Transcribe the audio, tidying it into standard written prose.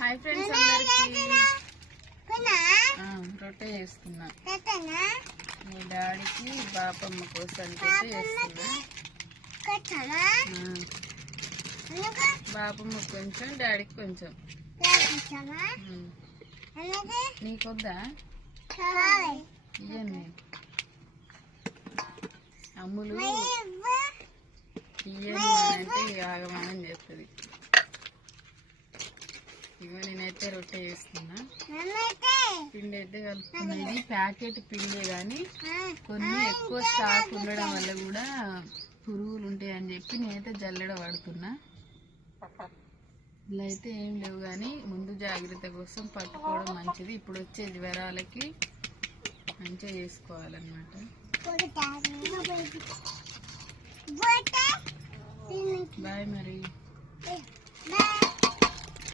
Hi friends అందరికి రొట్టె చేస్తున్నా. మీ డాడీకి బాపమ్మ కోసం చేస్తున్నా. బాపమ్మ కొంచెం డాడీకి కొంచెం. నీకొద్దా ఇయ్యండి. అమ్ములు ఇయ్యండి అంటే ఆగమని చెప్తుంది. ఇగో నేనైతే రొట్టె చేస్తున్నా. పిండి అయితే కలుపుతున్నా. ఇది ప్యాకెట్ పిండి కానీ కొన్ని ఎక్కువ స్టాక్ ఉండడం వల్ల కూడా పురుగులు ఉంటాయి అని చెప్పి నేనైతే జల్లెడ పడుతున్నా. ఇలా అయితే ఏం లేవు కానీ ముందు జాగ్రత్త కోసం పట్టుకోవడం మంచిది. ఇప్పుడు వచ్చే జ్వరాలకి మంచిగా చేసుకోవాలన్నమాట. బాయ్ మరి.